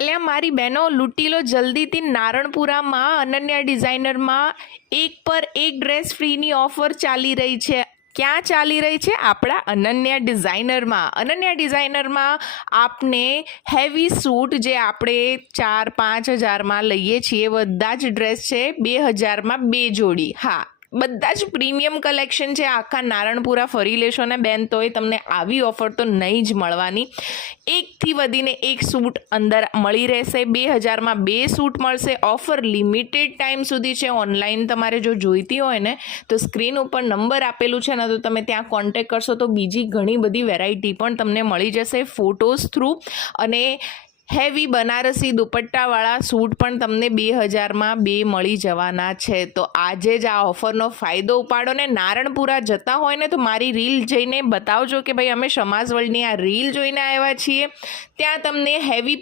એટલે મારી બહેનો લૂંટી લો જલ્દીથી. નારણપુરામાં અનન્યા ડિઝાઇનરમાં 1 પર 1 ડ્રેસ ફ્રીની ઓફર ચાલી રહી છે. ક્યાં ચાલી રહી છે? આપણા અનન્યા ડિઝાઇનરમાં. અનન્યા ડિઝાઇનરમાં આપને હેવી સૂટ જે આપણે 4-5 હજારમાં લઈએ છીએ બધા જ ડ્રેસ છે 2000માં 2 જોડી. હા, બધા જ પ્રીમિયમ કલેક્શન છે. આખા નારણપુરા ફરી લેશો ને બેન તોય તમને આવી ઓફર તો નહીં જ મળવાની. 1થી વધીને 1 સૂટ અંદર મળી રહેશે. 2000માં 2 સૂટ મળશે. ઓફર લિમિટેડ ટાઈમ સુધી છે. ઓનલાઈન તમારે જો જોઈતી હોય ને તો સ્ક્રીન ઉપર નંબર આપેલું છે ને, તો તમે ત્યાં કોન્ટેક કરશો તો બીજી ઘણી બધી વેરાયટી પણ તમને મળી જશે ફોટોઝ થ્રુ. અને હેવી બનારસી દુપટ્ટાવાળા સૂટ પણ તમને 2000માં 2 મળી જવાના છે. તો આજે જ આ ઓફરનો ફાયદો ઉપાડો ને નારણપુરા જતા હોય ને તો મારી રીલ જઈને બતાવજો કે ભાઈ અમે સમાજ વર્લ્ડની આ રીલ જોઈને આવ્યા છીએ. ત્યાં તમને હેવી